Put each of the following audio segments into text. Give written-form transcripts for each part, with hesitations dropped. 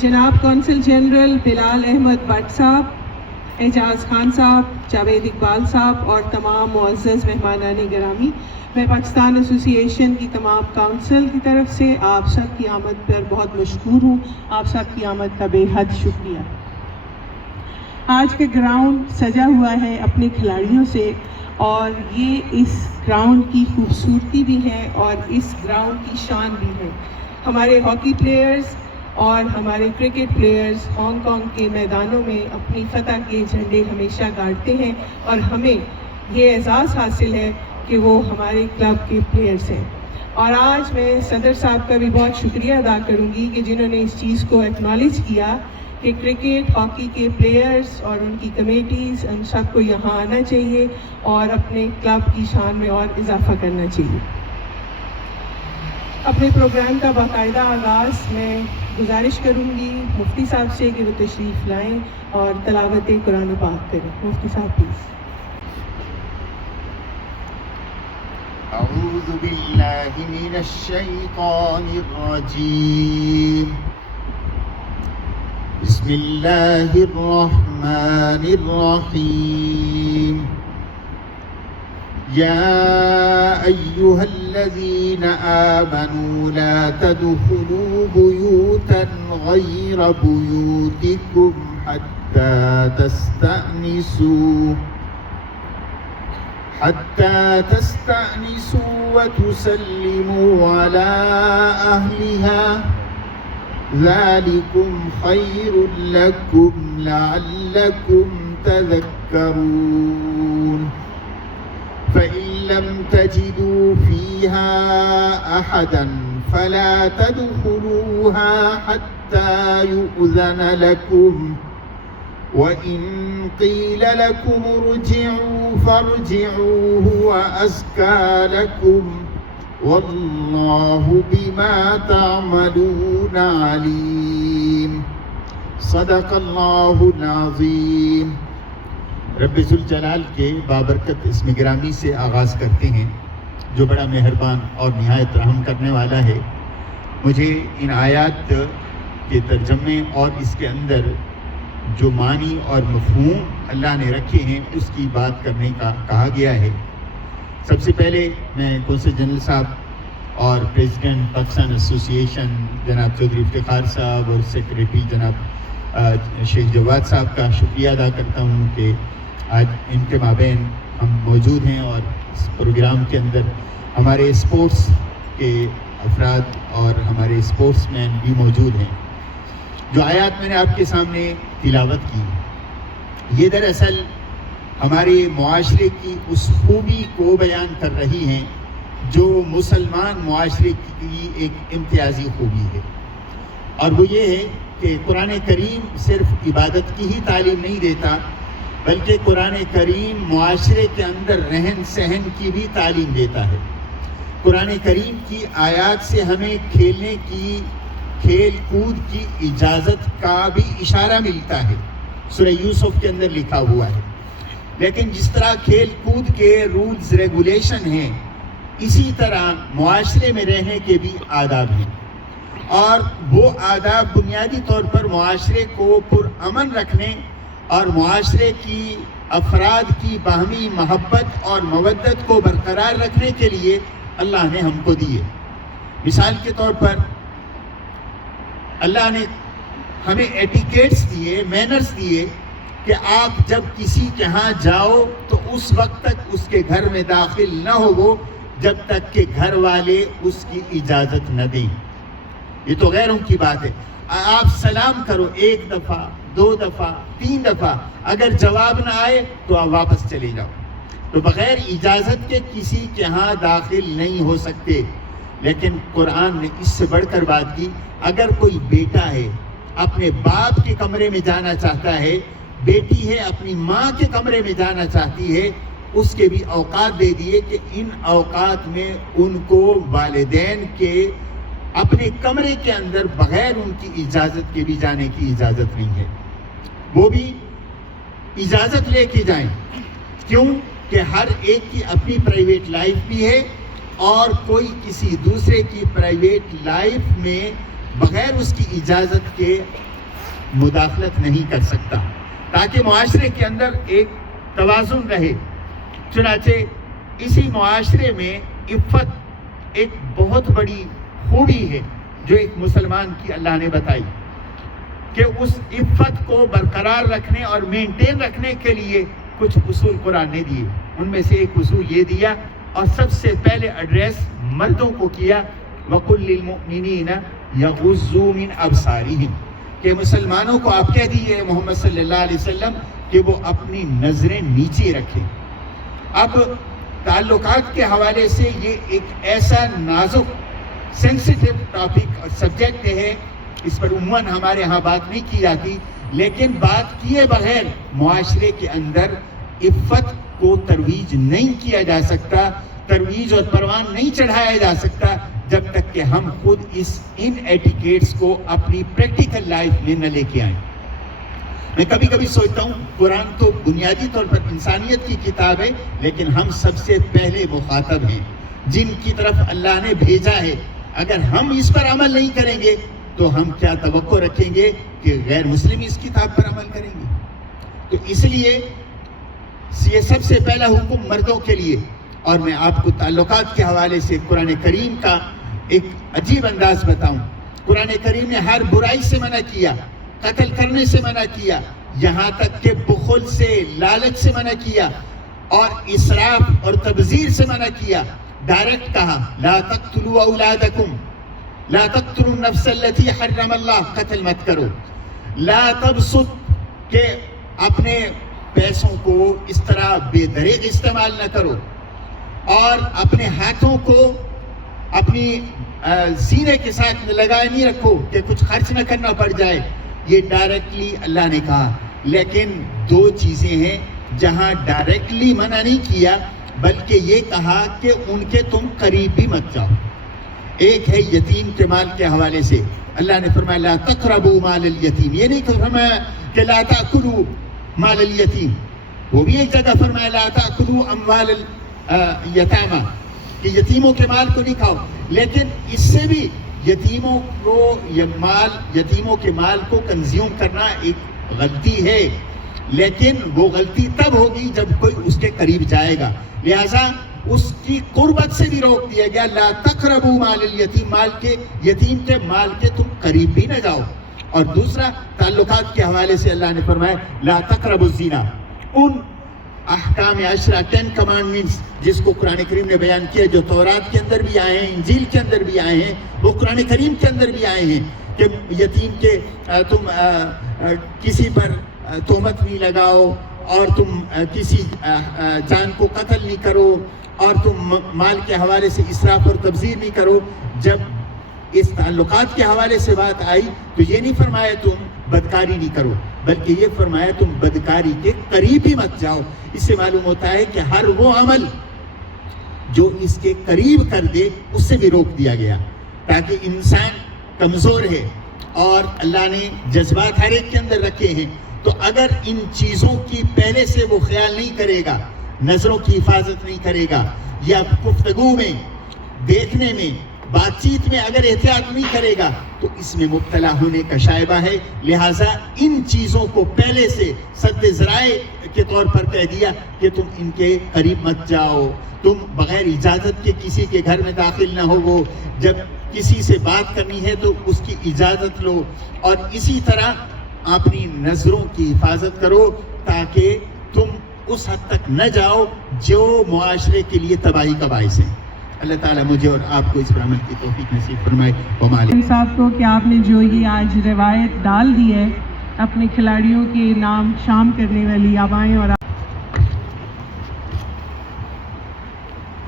جناب consul general Bilal Ahmed Butt صاحب، اعجاز خان صاحب، جاوید اقبال صاحب اور تمام معزز مہمانان گرامی، میں پاکستان ایسوسی ایشن کی تمام کونسل کی طرف سے آپ سب کی آمد پر بہت مشکور ہوں. آپ سب کی آمد کا بے حد شکریہ. آج کا گراؤنڈ سجا ہوا ہے اپنے کھلاڑیوں سے، اور یہ اس گراؤنڈ کی خوبصورتی بھی ہے اور اس گراؤنڈ کی شان بھی ہے. ہمارے ہاکی پلیئرز اور ہمارے کرکٹ پلیئرز ہانگ کانگ کے میدانوں میں اپنی فتح کے جھنڈے ہمیشہ گاڑتے ہیں، اور ہمیں یہ اعزاز حاصل ہے کہ وہ ہمارے کلب کے پلیئرز ہیں. اور آج میں صدر صاحب کا بھی بہت شکریہ ادا کروں گی کہ جنہوں نے اس چیز کو ایکنالج کیا کہ کرکٹ ہاکی کے پلیئرز اور ان کی کمیٹیز، ان سب کو یہاں آنا چاہیے اور اپنے کلب کی شان میں اور اضافہ کرنا چاہیے. اپنے پروگرام کا باقاعدہ آغاز میں گزارش کروں گی مفتی صاحب سے کہ وہ تشریف لائیں اور تلاوت قرآن پاک کریں. مفتی صاحب پلیز. اعوذ باللہ من الشیطان الرجیم. بسم اللہ الرحمن الرحیم. يا أيها الذين آمنوا لا تدخلوا بيوتا غير بيوتكم حتى تستأنسوا وتسلموا على أهلها ذلكم خير لكم لعلكم تذكرون. فإن لم تجدوا فيها أحدا فلا تدخلوها حتى يؤذن لكم، وإن قيل لكم ارجعوا فارجعوا هو أزكى لكم والله بما تعملون عليم. صدق الله العظيم. رب ذوالجلال کے بابرکت اسم گرامی سے آغاز کرتے ہیں جو بڑا مہربان اور نہایت رحم کرنے والا ہے. مجھے ان آیات کے ترجمے اور اس کے اندر جو معنی اور مفہوم اللہ نے رکھے ہیں اس کی بات کرنے کا کہا گیا ہے. سب سے پہلے میں کونسل جنرل صاحب اور پریزیڈنٹ پاکستان ایسوسی ایشن جناب چودھری افتخار صاحب اور سیکریٹری جناب شیخ جواد صاحب کا شکریہ ادا کرتا ہوں کہ آج ان کے مابین ہم موجود ہیں اور اس پروگرام کے اندر ہمارے اسپورٹس کے افراد اور ہمارے اسپورٹس مین بھی موجود ہیں. جو آیات میں نے آپ کے سامنے تلاوت کی یہ دراصل ہمارے معاشرے کی اس خوبی کو بیان کر رہی ہیں جو مسلمان معاشرے کی ایک امتیازی خوبی ہے، اور وہ یہ ہے کہ قرآن کریم صرف عبادت کی ہی تعلیم نہیں دیتا بلکہ قرآن کریم معاشرے کے اندر رہن سہن کی بھی تعلیم دیتا ہے. قرآن کریم کی آیات سے ہمیں کھیلنے کی، کھیل کود کی اجازت کا بھی اشارہ ملتا ہے. سورہ یوسف کے اندر لکھا ہوا ہے. لیکن جس طرح کھیل کود کے رولز ریگولیشن ہیں اسی طرح معاشرے میں رہنے کے بھی آداب ہیں، اور وہ آداب بنیادی طور پر معاشرے کو پرامن رکھنے اور معاشرے کی افراد کی باہمی محبت اور مودت کو برقرار رکھنے کے لیے اللہ نے ہم کو دیے. مثال کے طور پر اللہ نے ہمیں ایٹیکیٹس دیے، مینرز دیے کہ آپ جب کسی کے ہاں جاؤ تو اس وقت تک اس کے گھر میں داخل نہ ہو جب تک کہ گھر والے اس کی اجازت نہ دیں. یہ تو غیروں کی بات ہے. آپ سلام کرو 1 دفعہ 2 دفعہ 3 دفعہ، اگر جواب نہ آئے تو آپ واپس چلے جاؤ. تو بغیر اجازت کے کسی کے ہاں داخل نہیں ہو سکتے. لیکن قرآن نے اس سے بڑھ کر بات کی, اگر کوئی بیٹا ہے اپنے باپ کے کمرے میں جانا چاہتا ہے, بیٹی ہے اپنی ماں کے کمرے میں جانا چاہتی ہے, اس کے بھی اوقات دے دیے کہ ان اوقات میں ان کو والدین کے اپنے کمرے کے اندر بغیر ان کی اجازت کے بھی جانے کی اجازت نہیں ہے. وہ بھی اجازت لے کے جائیں. کیوں کہ ہر ایک کی اپنی پرائیویٹ لائف بھی ہے, اور کوئی کسی دوسرے کی پرائیویٹ لائف میں بغیر اس کی اجازت کے مداخلت نہیں کر سکتا, تاکہ معاشرے کے اندر ایک توازن رہے. چنانچہ اسی معاشرے میں عفت ایک بہت بڑی خوبی ہے جو ایک مسلمان کی اللہ نے بتائی, کہ اس عفت کو برقرار رکھنے اور مینٹین رکھنے کے لیے کچھ اصول قرآن نے دیے. ان میں سے ایک اصول یہ دیا, اور سب سے پہلے ایڈریس مردوں کو کیا, وَقُلْ لِلْمُؤْمِنِينَ يَغُضُّوا مِنْ أَبْصَارِهِمْ, کہ مسلمانوں کو آپ کہہ دیجئے محمد صلی اللہ علیہ وسلم کہ وہ اپنی نظریں نیچے رکھیں. اب تعلقات کے حوالے سے یہ ایک ایسا نازک سینسیٹیو ٹاپک اور سبجیکٹ ہے, اس پر عموماً ہمارے ہاں بات نہیں کی جاتی, لیکن بات کیے بغیر معاشرے کے اندر عفت کو ترویج نہیں کیا جا سکتا, ترویج اور پروان نہیں چڑھایا جا سکتا جب تک کہ ہم خود ان ایٹیکیٹس کو اپنی پریکٹیکل لائف میں نہ لے کے آئیں. میں کبھی کبھی سوچتا ہوں قرآن تو بنیادی طور پر انسانیت کی کتاب ہے, لیکن ہم سب سے پہلے مخاطب ہیں جن کی طرف اللہ نے بھیجا ہے. اگر ہم اس پر عمل نہیں کریں گے تو ہم کیا توقع رکھیں گے کہ غیر مسلم اس کتاب پر عمل کریں گے؟ تو اس لیے یہ سب سے پہلا حکم مردوں کے لیے. اور میں آپ کو تعلقات کے حوالے سے قرآن کریم کا ایک عجیب انداز بتاؤں. قرآن کریم نے ہر برائی سے منع کیا, قتل کرنے سے منع کیا, یہاں تک کہ بخل سے, لالچ سے منع کیا, اور اسراف اور تبذیر سے منع کیا. ڈائریکٹ کہا لا تقتلوا اولادکم, لا تقتلوا النفس التي حرم اللہ, قتل مت کرو. لا تبسط, کہ اپنے پیسوں کو اس طرح بے دریغ استعمال نہ کرو, اور اپنے ہاتھوں کو اپنی سینے کے ساتھ لگائے نہیں رکھو کہ کچھ خرچ نہ کرنا پڑ جائے. یہ ڈائریکٹلی اللہ نے کہا. لیکن دو چیزیں ہیں جہاں ڈائریکٹلی منع نہیں کیا, بلکہ یہ کہا کہ ان کے تم قریب بھی مت جاؤ. ایک ہے یتیم کے مال کے حوالے سے, اللہ نے فرمایا لا تقربوا مال الیتیم, یہ نہیں فرمایا کہ لا تاکلوا مال الیتیم. وہ بھی ایک جگہ فرمایا لا تاکلوا اموال الیتامى, کہ یتیموں کے مال کو نہیں کھاؤ. لیکن اس سے بھی یتیموں کے مال کو کنزیوم کرنا ایک غلطی ہے, لیکن وہ غلطی تب ہوگی جب کوئی اس کے قریب جائے گا. لہذا اس کی قربت سے بھی روک دیا گیا, لا تقربوا مال الیتیم, یتیم کے مال کے تم قریب بھی نہ جاؤ. اور دوسرا تعلقات کے حوالے سے اللہ نے فرمایا لا تقربوا الزنا. ان احکام 10 10 کمانڈمنٹس جس کو قرآن کریم نے بیان کیا, جو تورات کے اندر بھی آئے ہیں, انجیل کے اندر بھی آئے ہیں, وہ قرآن کریم کے اندر بھی آئے ہیں, کہ یتیم کے تم کسی پر تہمت نہیں لگاؤ, اور تم کسی جان کو قتل نہیں کرو, اور تم مال کے حوالے سے اسراف اور تبذیر نہیں کرو. جب اس تعلقات کے حوالے سے بات آئی تو یہ نہیں فرمایا تم بدکاری نہیں کرو, بلکہ یہ فرمایا تم بدکاری کے قریب ہی مت جاؤ. اس سے معلوم ہوتا ہے کہ ہر وہ عمل جو اس کے قریب کر دے اس سے بھی روک دیا گیا, تاکہ انسان کمزور ہے اور اللہ نے جذبات ہر ایک کے اندر رکھے ہیں. تو اگر ان چیزوں کی پہلے سے وہ خیال نہیں کرے گا, نظروں کی حفاظت نہیں کرے گا, یا گفتگو میں, دیکھنے میں, بات چیت میں اگر احتیاط نہیں کرے گا تو اس میں مبتلا ہونے کا شائبہ ہے. لہٰذا ان چیزوں کو پہلے سے سد ذرائع کے طور پر کہہ دیا کہ تم ان کے قریب مت جاؤ, تم بغیر اجازت کے کسی کے گھر میں داخل نہ ہو, جب کسی سے بات کرنی ہے تو اس کی اجازت لو, اور اسی طرح اپنی نظروں کی حفاظت کرو تاکہ تم اس حد تک نہ جاؤ جو معاشرے کے لیے تباہی کا باعث ہے. اللہ تعالیٰ مجھے اور آپ کو اس پر عمل کی توفیق نصیب فرمائے. صاحب کو کہ آپ نے جو یہ آج روایت ڈال دی ہے اپنے کھلاڑیوں کے نام شام کرنے والی, آپ آئیں اور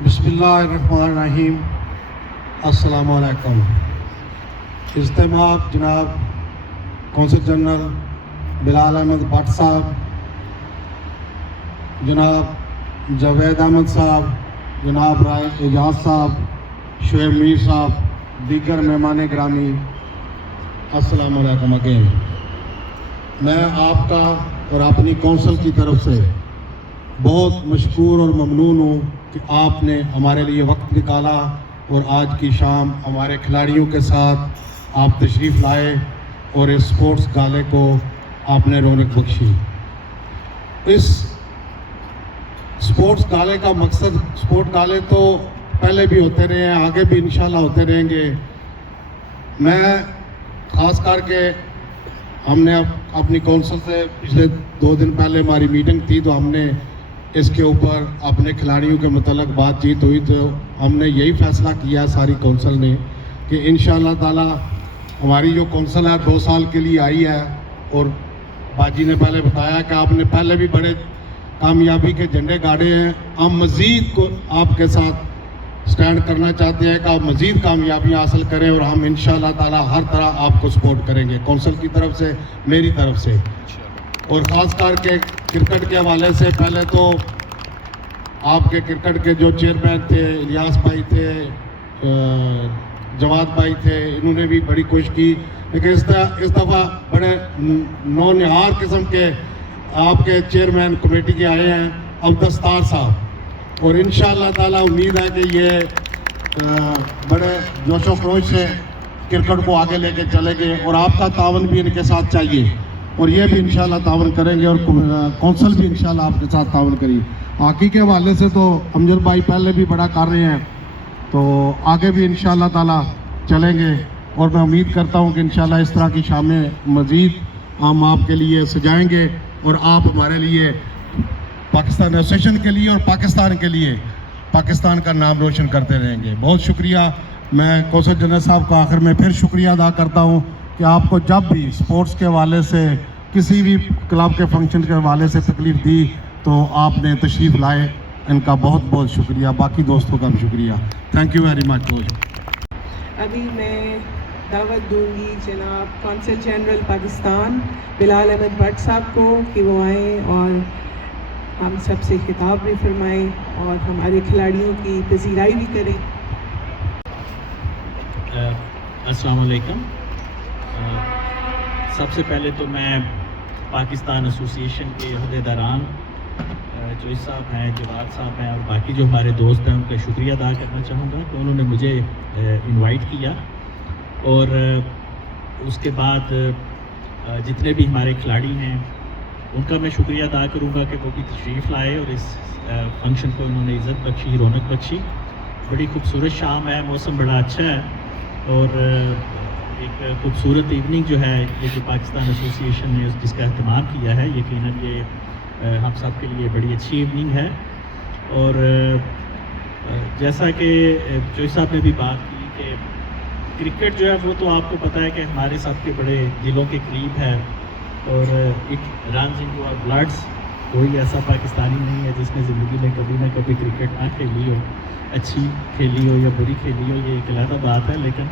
بسم اللہ الرحمن الرحیم. السلام علیکم. اجتماع جناب کونسل جنرل بلال احمد بٹ صاحب، جناب جاوید احمد صاحب، جناب رائے اعجاز صاحب، شعیب میر صاحب، دیگر مہمان گرامی، السلام علیکم اگین. میں آپ کا اور اپنی کونسل کی طرف سے بہت مشکور اور ممنون ہوں کہ آپ نے ہمارے لیے وقت نکالا اور آج کی شام ہمارے کھلاڑیوں کے ساتھ آپ تشریف لائے اور اس سپورٹس گالے کو آپ نے رونق بخشی. اس سپورٹس گالے کا مقصد، سپورٹ گالے تو پہلے بھی ہوتے رہے ہیں، آگے بھی انشاءاللہ ہوتے رہیں گے. میں خاص کر کے ہم نے اپنی کونسل سے پچھلے 2 دن پہلے ہماری میٹنگ تھی تو ہم نے اس کے اوپر اپنے کھلاڑیوں کے متعلق بات چیت ہوئی، تو ہم نے یہی فیصلہ کیا ساری کونسل نے کہ انشاءاللہ تعالی ہماری جو کونسل ہے 2 سال کے لیے آئی ہے، اور باجی نے پہلے بتایا کہ آپ نے پہلے بھی بڑے کامیابی کے جھنڈے گاڑے ہیں. ہم مزید کو آپ کے ساتھ سٹینڈ کرنا چاہتے ہیں کہ آپ مزید کامیابیاں حاصل کریں، اور ہم انشاءاللہ تعالی ہر طرح آپ کو سپورٹ کریں گے، کونسل کی طرف سے، میری طرف سے. اور خاص کر کے کرکٹ کے حوالے سے پہلے تو آپ کے کرکٹ کے جو چیئرمین تھے، الیاس بھائی تھے، جواد بھائی تھے، انہوں نے بھی بڑی کوشش کی، لیکن اس دفعہ بڑے نونہار قسم کے آپ کے چیئرمین کمیٹی کے آئے ہیں عبدالستار صاحب، اور انشاءاللہ تعالی امید ہے کہ یہ بڑے جوش و خروش سے کرکٹ کو آگے لے کے چلیں گے، اور آپ کا تعاون بھی ان کے ساتھ چاہیے، اور یہ بھی انشاءاللہ تعاون کریں گے، اور کونسل بھی انشاءاللہ آپ کے ساتھ تعاون کری. ہاکی کے حوالے سے تو امجد بھائی پہلے بھی بڑا کر رہے ہیں، تو آگے بھی انشاءاللہ تعالی چلیں گے، اور میں امید کرتا ہوں کہ انشاءاللہ اس طرح کی شامیں مزید ہم آپ کے لیے سجائیں گے، اور آپ ہمارے لیے پاکستان ایسوسیشن کے لیے اور پاکستان کے لیے پاکستان کا نام روشن کرتے رہیں گے. بہت شکریہ. میں کونسل جنرل صاحب کا آخر میں پھر شکریہ ادا کرتا ہوں کہ آپ کو جب بھی سپورٹس کے حوالے سے کسی بھی کلب کے فنکشن کے حوالے سے تکلیف دی تو آپ نے تشریف لائے. ان کا بہت بہت شکریہ. باقی دوستوں کا بھی شکریہ. Thank you very much. ابھی میں دعوت دوں گی جناب کونسل جنرل پاکستان بلال احمد بٹ صاحب کو کہ وہ آئیں اور ہم سب سے خطاب بھی فرمائیں اور ہمارے کھلاڑیوں کی پذیرائی بھی کریں. السلام علیکم. سب سے پہلے تو میں پاکستان ایسوسیشن کے عہدیداران چوئس صاحب ہیں، جواد صاحب ہیں، اور باقی جو ہمارے دوست ہیں ان کا شکریہ ادا کرنا چاہوں گا کہ انہوں نے مجھے انوائٹ کیا، اور اس کے بعد جتنے بھی ہمارے کھلاڑی ہیں ان کا میں شکریہ ادا کروں گا کہ وہ بھی تشریف لائے اور اس فنکشن کو انہوں نے عزت بخشی، رونق بخشی. بڑی خوبصورت شام ہے، موسم بڑا اچھا ہے، اور ایک خوبصورت ایوننگ جو ہے یہ جو پاکستان ایسوسیشن نے جس کا اہتمام کیا ہے، یقیناً یہ ہم سب کے لیے بڑی اچھی ایوننگ ہے. اور جیسا کہ چوئس صاحب نے بھی بات کی کہ کرکٹ جو ہے وہ تو آپ کو پتہ ہے کہ ہمارے سب کے بڑے دلوں کے قریب ہے، اور it runs into our bloods. کوئی ایسا پاکستانی نہیں ہے جس نے زندگی میں کبھی نہ کبھی کرکٹ نہ کھیلی ہو، اچھی کھیلی ہو یا بری کھیلی ہو، یہ ایک علیحدہ بات ہے. لیکن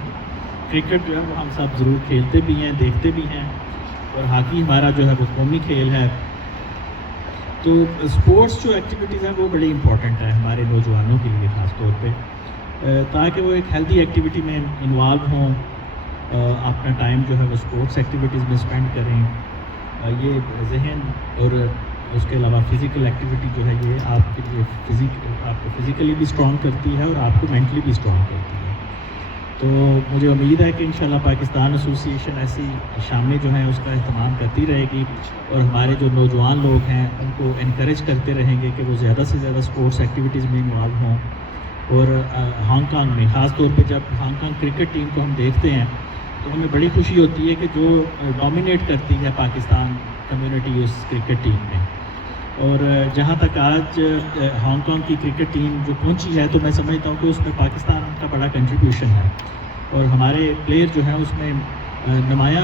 کرکٹ جو ہے وہ ہم سب ضرور کھیلتے بھی ہیں، دیکھتے بھی ہیں، اور ہاکی ہمارا جو ہے وہ قومی کھیل ہے. تو اسپورٹس جو ایکٹیویٹیز ہیں وہ بڑی امپورٹنٹ ہے ہمارے نوجوانوں کے لیے خاص طور پہ، تاکہ وہ ایک ہیلدی ایکٹیویٹی میں انوالو ہوں، اپنا ٹائم جو ہے وہ اسپورٹس ایکٹیویٹیز میں اسپینڈ کریں. یہ ذہن اور اس کے علاوہ فزیکل ایکٹیویٹی جو ہے یہ آپ کے لیے آپ کو فزیکلی بھی اسٹرانگ کرتی ہے اور آپ کو مینٹلی بھی اسٹرانگ کرتی ہے. تو مجھے امید ہے کہ انشاءاللہ پاکستان ایسوسیشن ایسی شامیں جو ہیں اس کا اہتمام کرتی رہے گی، اور ہمارے جو نوجوان لوگ ہیں ان کو انکریج کرتے رہیں گے کہ وہ زیادہ سے زیادہ اسپورٹس ایکٹیویٹیز میں انوالو ہوں. اور ہانگ کانگ میں خاص طور پہ جب ہانگ کانگ کرکٹ ٹیم کو ہم دیکھتے ہیں تو ہمیں بڑی خوشی ہوتی ہے کہ جو ڈومینیٹ کرتی ہے پاکستان کمیونٹی اس کرکٹ ٹیم میں. اور جہاں تک آج ہانگ کانگ کی کرکٹ ٹیم جو پہنچی ہے تو میں سمجھتا ہوں کہ اس میں پاکستان کا بڑا کنٹریبیوشن ہے، اور ہمارے پلیئر جو ہیں اس میں نمایاں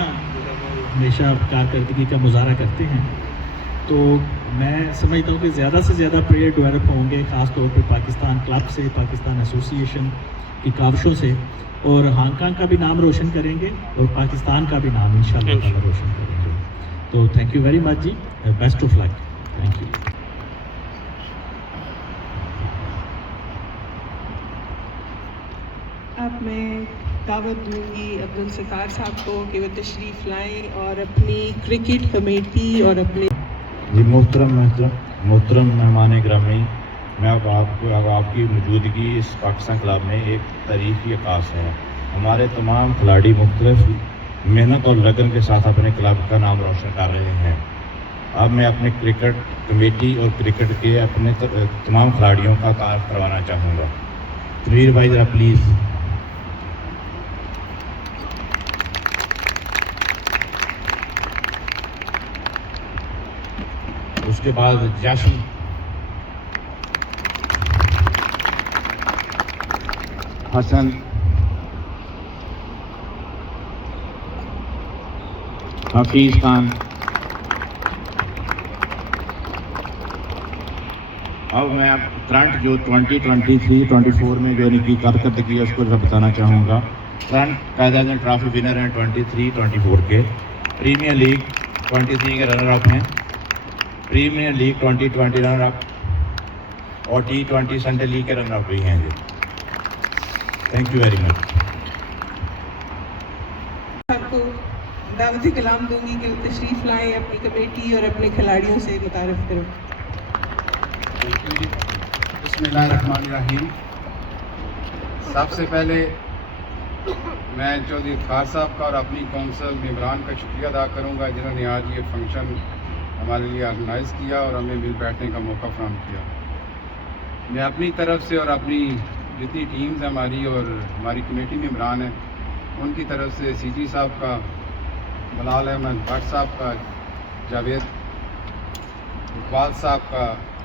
ہمیشہ کارکردگی کا مظاہرہ کرتے ہیں. تو میں سمجھتا ہوں کہ زیادہ سے زیادہ پلیئر ڈیولپ ہوں گے، خاص طور پہ پاکستان کلب سے، پاکستان ایسوسی ایشن کی کاوشوں سے، اور ہانگ کانگ کا بھی نام روشن کریں گے اور پاکستان کا بھی نام انشاءاللہ تعالی روشن کریں گے. تو تھینک یو ویری مچ جی، best of luck. Thank you. اب میں دعوت دوں گی عبدالستار صاحب کو کہ وہ تشریف لائیں اور اپنی کرکٹ کمیٹی اور اپنے جی محترم مہمان گرامی، میں اب آپ کی موجودگی اس پاکستان کلب میں ایک تاریخی عکاس ہے. ہمارے تمام کھلاڑی مختلف محنت اور لگن کے ساتھ اپنے کلب کا نام روشن کر رہے ہیں. اب میں اپنے کرکٹ کمیٹی اور کرکٹ کے اپنے تمام کھلاڑیوں کا تعارف کروانا چاہوں گا. تنویر بھائی ذرا پلیز. اس کے بعد جشن، حسن، حفیظ خان. اب میں کرنٹ جو 2023-24 میں جو ان کی کارکردگی ہے اس کو بتانا چاہوں گا. Current Quaid Azam trophy winner ہیں 23-24 کے، پریمیئر لیگ 23 کے رنر اپ ہیں، پریمیئر لیگ 2020 رنر اپ اور T20 سنٹرل لیگ کے رنر اپ بھی ہیں. جی تھینک یو ویری مچ. آپ کو دعوت کلام دوں گی کہ وہ تشریف لائیں، اپنی کمیٹی اور اپنے کھلاڑیوں سے متعارف کرو. بسم اللہ الرحمن الرحیم. سب سے پہلے میں چودھری افتخار صاحب کا اور اپنی کونسل ممبران کا شکریہ ادا کروں گا جنہوں نے آج یہ فنکشن ہمارے لیے آرگنائز کیا اور ہمیں مل بیٹھنے کا موقع فراہم کیا. میں اپنی طرف سے اور اپنی جتنی ٹیمز ہیں ہماری اور ہماری کمیٹی ممبران ہیں ان کی طرف سے سی جی صاحب کا، بلال احمد بٹ صاحب کا، جاوید اقبال صاحب کا،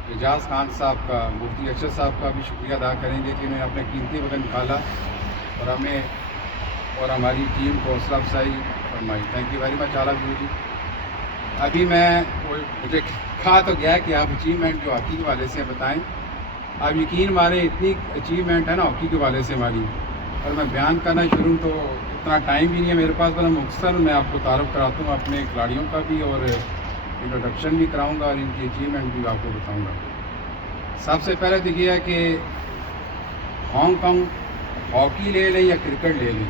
اعجاز خان صاحب کا، مفتی ارشد صاحب کا بھی شکریہ ادا کریں گے کہ انہوں نے اپنے قیمتی وقت نکالا اور ہمیں اور ہماری ٹیم کو حوصلہ افزائی فرمائی. Thank you very much all of you. جی ابھی مجھے کہا تو گیا کہ آپ اچیومنٹ جو ہاکی کے حوالے سے بتائیں. آپ یقین مارے اتنی اچیومنٹ ہے نا ہاکی کے حوالے سے ہماری، اور میں بیان کرنا شروع تو اتنا ٹائم بھی نہیں ہے میرے پاس، بس مختصر میں آپ کو تعارف کراتا ہوں اپنے کھلاڑیوں کا بھی اور انٹروڈکشن بھی کراؤں گا اور ان کی اچیومنٹ بھی آپ کو بتاؤں گا. سب سے پہلے تو یہ ہے کہ ہانگ کانگ ہاکی لے لیں یا کرکٹ لے لیں،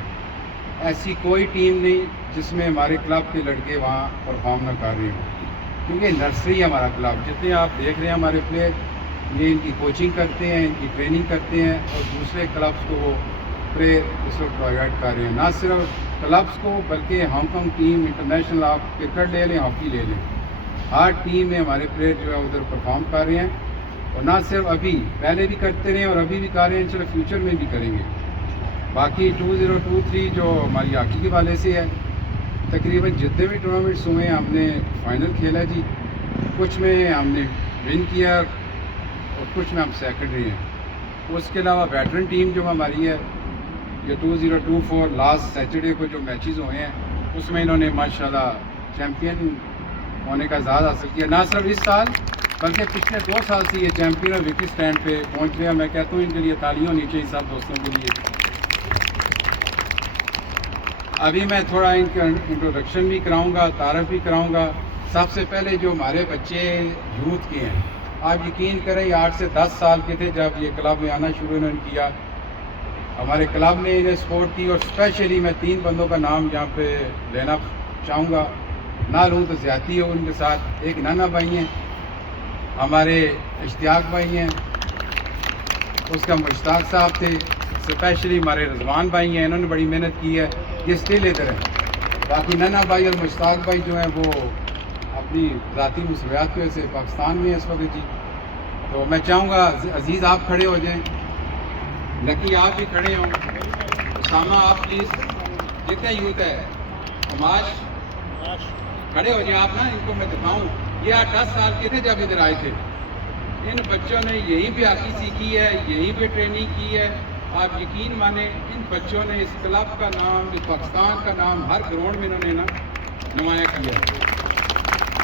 ایسی کوئی ٹیم نہیں جس میں ہمارے کلب کے لڑکے وہاں پرفارم نہ کر رہے ہوں، کیونکہ نرسری ہے ہمارا کلب. جتنے آپ دیکھ رہے ہیں ہمارے پلیئر، یہ ان کی کوچنگ کرتے ہیں، ان کی ٹریننگ کرتے ہیں اور دوسرے کلبس کو وہ پلیئر اس وقت پرووائڈ کر رہے ہیں. نہ صرف کلبس کو بلکہ ہانگ کانگ ٹیم انٹرنیشنل، آپ کرکٹ لے لیں، ہاکی لے لیں، ہر ٹیم میں ہمارے پلیئر جو ہے ادھر پرفارم کر رہے ہیں. اور نہ صرف ابھی، پہلے بھی کرتے رہے اور ابھی بھی کر رہے ہیں، انشاءاللہ فیوچر میں بھی کریں گے. باقی 2023 جو ہماری ہاکی کے حوالے سے ہے، تقریباً جتنے بھی ٹورنامنٹس ہوئے ہیں ہم نے فائنل کھیلا جی. کچھ میں ہم نے ون کیا اور کچھ میں ہم سیکنڈ رہے ہیں. اس کے علاوہ ویٹرن ٹیم جو ہماری ہے، یہ 2024 لاسٹ سیٹرڈے کو جو میچز ہوئے ہیں اس میں انہوں نے ماشاءاللہ چیمپئن ہونے کا اعزاز حاصل کیا. نہ صرف اس سال بلکہ پچھلے 2 سال سے یہ چیمپئن اور وکی اسٹینڈ پہ پہنچ رہے ہیں. میں کہتا ہوں ان کے لیے تالیاں ہونی چاہیے سب دوستوں کے لیے. ابھی میں تھوڑا ان کا انٹروڈکشن بھی کراؤں گا، تعارف بھی کراؤں گا. سب سے پہلے جو ہمارے بچے یوتھ کے ہیں، آپ یقین کریں 8 سے 10 سال کے تھے جب یہ کلب میں آنا شروع انہوں نے کیا. ہمارے کلب نے انہیں سپورٹ کی اور اسپیشلی میں 3 بندوں کا نام یہاں پہ لینا چاہوں گا، نہ لوں تو زیادتی ہو ان کے ساتھ. ایک نانا بھائی ہیں ہمارے، اشتیاق بھائی ہیں، اس کا مشتاق صاحب تھے، اسپیشلی ہمارے رضوان بھائی ہیں، انہوں نے بڑی محنت کی ہے، یہ اسٹل ادھر ہیں. باقی نانا بھائی اور مشتاق بھائی جو ہیں وہ اپنی ذاتی مصروفیات کی وجہ سے پاکستان میں ہیں اس وقت جی. تو میں چاہوں گا عزیز آپ کھڑے ہو جائیں، لکی آپ بھی کھڑے ہوں، اسامہ آپ پلیز، جتنے یوتھ ہے، کماش کھڑے ہو جائیں آپ نا، ان کو میں دکھاؤں. یہ 8-10 سال کے تھے جب ادھر آئے تھے. ان بچوں نے یہیں پہ ہاکی سیکھی ہے، یہیں پہ ٹریننگ کی ہے. آپ یقین مانیں ان بچوں نے اس کلب کا نام، اس پاکستان کا نام ہر گراؤنڈ میں انہوں نے نا نمایاں کیا.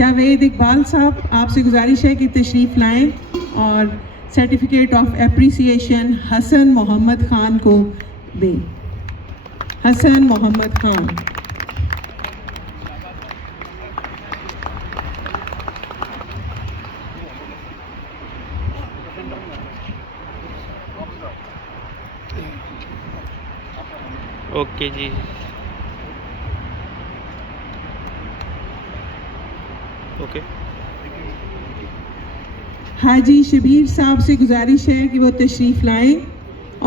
جاوید اقبال صاحب آپ سے گزارش ہے کہ تشریف لائیں اور سرٹیفکیٹ آف اپریسیشن حسن محمد خان کو دیں. حسن محمد خان. اوکے جی. اوکے. حاجی شبیر صاحب سے گزارش ہے کہ وہ تشریف لائیں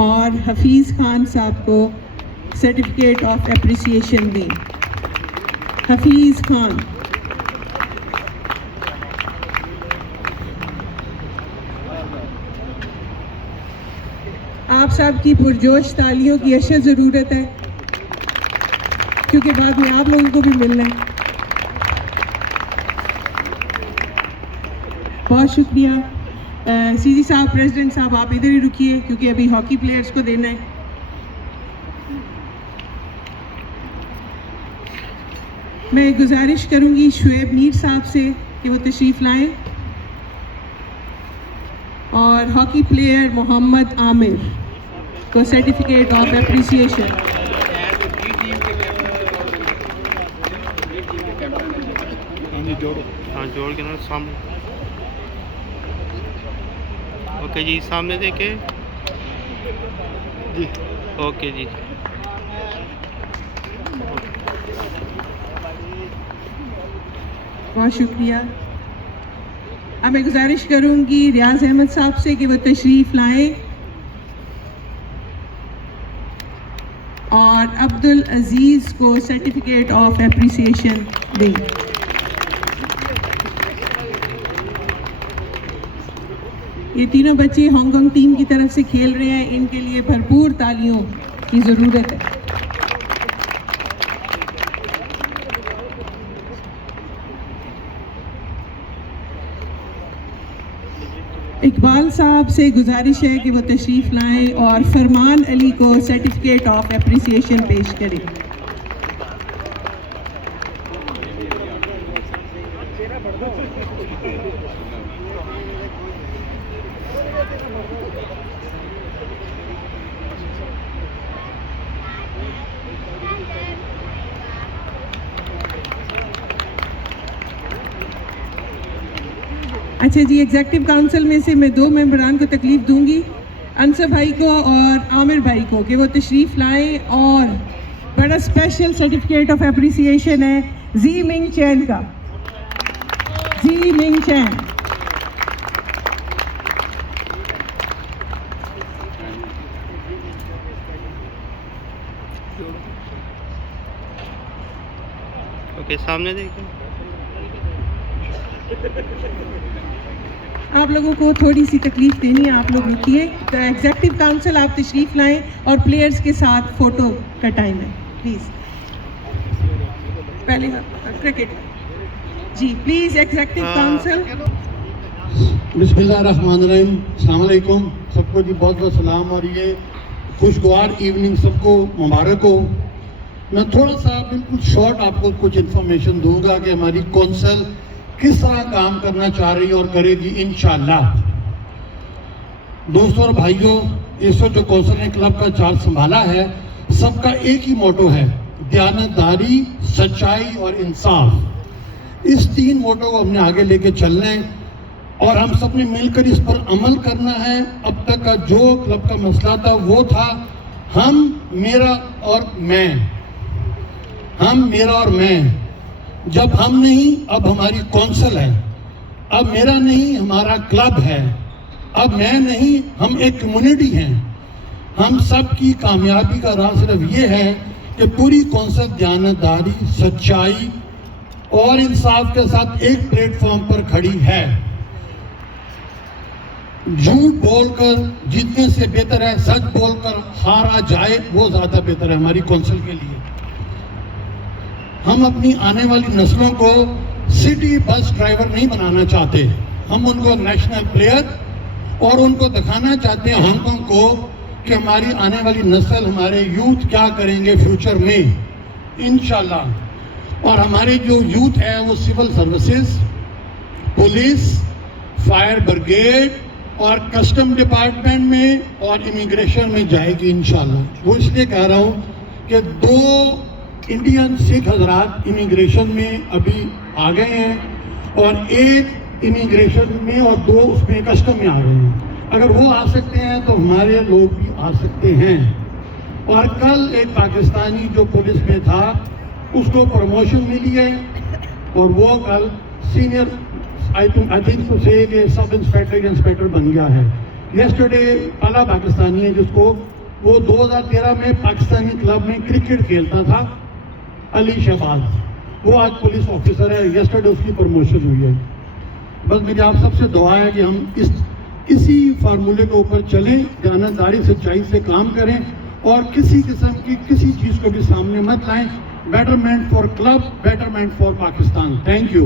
اور حفیظ خان صاحب کو سرٹیفکیٹ آف اپریسیشن دیں. حفیظ خان. آپ صاحب کی پرجوش تالیوں کی اشد ضرورت ہے کیونکہ بعد میں آپ لوگوں کو بھی ملنا ہے. بہت شکریہ. سی جی صاحب، پریزیڈنٹ صاحب، آپ ادھر ہی رکیے کیونکہ ابھی ہاکی پلیئرز کو دینا ہے. میں گزارش کروں گی شعیب میر صاحب سے کہ وہ تشریف لائیں اور ہاکی پلیئر محمد عامر کو سرٹیفکیٹ آف اپریسیشن. ہاں جوڑ کے نا سامنے. اوکے جی، سامنے دیکھیں جی. اوکے جی. بہت شکریہ. اب میں گزارش کروں گی ریاض احمد صاحب سے کہ وہ تشریف لائیں اور عبدالعزیز کو سرٹیفکیٹ آف اپریسیشن دیں. یہ تینوں بچے ہانگ کانگ ٹیم کی طرف سے کھیل رہے ہیں، ان کے لیے بھرپور تالیوں کی ضرورت ہے. اقبال صاحب سے گزارش ہے کہ وہ تشریف لائیں اور فرمان علی کو سرٹیفکیٹ آف اپریسیشن پیش کریں. اچھا جی، ایگزیکٹو کاؤنسل میں سے میں 2 ممبران کو تکلیف دوں گی، انصر بھائی کو اور عامر بھائی کو، کہ وہ تشریف لائیں اور بڑا اسپیشل سرٹیفکیٹ آف اپریسیشن ہے زی منگ چین کا. زی منگ چین. اوکے، سامنے دیکھیں. آپ لوگوں کو تھوڑی سی تکلیف دینی ہے، آپ لوگ رکیے. تو ایگزیکٹو کاؤنسل آپ تشریف لائیں اور پلیئرز کے ساتھ فوٹو کا ٹائم ہے پلیز. پہلے کرکٹ جی پلیز ایگزیکٹو کاؤنسل. بسم اللہ الرحمن الرحیم. السلام علیکم سب کو جی، بہت بہت سلام اور یہ خوشگوار ایوننگ سب کو مبارک ہو. میں تھوڑا سا بالکل شارٹ آپ کو کچھ انفارمیشن دوں گا کہ ہماری کونسل کس طرح کام کرنا چاہ رہی اور کرے گی انشاءاللہ. دوستوں اور بھائیوں، اس وقت جو کونسل نے کلب کا چارج سنبھالا ہے، سب کا ایک ہی موٹو ہے، دیانتداری، سچائی اور انصاف. اس 3 موٹو کو ہم نے آگے لے کے چلنا ہے اور ہم سب نے مل کر اس پر عمل کرنا ہے. اب تک کا جو کلب کا مسئلہ تھا وہ تھا ہم، میرا اور میں. ہم، میرا اور میں. جب ہم نہیں، اب ہماری کونسل ہے. اب میرا نہیں، ہمارا کلب ہے. اب میں نہیں، ہم ایک کمیونٹی ہیں. ہم سب کی کامیابی کا راز صرف یہ ہے کہ پوری کونسل دیانتداری، سچائی اور انصاف کے ساتھ ایک پلیٹ فارم پر کھڑی ہے. جھوٹ بول کر جیتنے سے بہتر ہے سچ بول کر ہارا جائے، وہ زیادہ بہتر ہے ہماری کونسل کے لیے. ہم اپنی آنے والی نسلوں کو سٹی بس ڈرائیور نہیں بنانا چاہتے. ہم ان کو نیشنل پلیئر اور ان کو دکھانا چاہتے ہیں ہانگ کانگ کو کہ ہماری آنے والی نسل، ہمارے یوتھ کیا کریں گے فیوچر میں انشاءاللہ. اور ہمارے جو یوتھ ہے وہ civil services, police, fire brigade اور کسٹم ڈپارٹمنٹ میں اور امیگریشن میں جائے گی انشاءاللہ. وہ اس لیے کہہ رہا ہوں کہ 2 انڈین سکھ حضرات امیگریشن میں ابھی آ گئے ہیں اور 1 امیگریشن میں اور 2 اس میں کسٹم میں آ گئے ہیں. اگر وہ آ سکتے ہیں تو ہمارے لوگ بھی آ سکتے ہیں. اور کل ایک پاکستانی جو پولیس میں تھا اس کو پروموشن ملی ہے اور وہ کل سینئر آئی تھنک تو سے کہ سب انسپیکٹر یا انسپیکٹر بن گیا ہے. یسٹرڈے پہلا پاکستانی ہے جس کو وہ 2013 میں پاکستانی کلب میں کرکٹ کھیلتا تھا، علی شہباز، وہ آج پولیس آفیسر ہے. یسٹرڈے اس کی پروموشن ہوئی ہے. بس میری آپ سب سے دعا ہے کہ ہم اسی فارمولے کے اوپر چلیں، دیانتداری سچائی سے کام کریں اور کسی قسم کی کسی چیز کو بھی سامنے مت لائیں. Betterment for club, betterment for Pakistan. Thank you.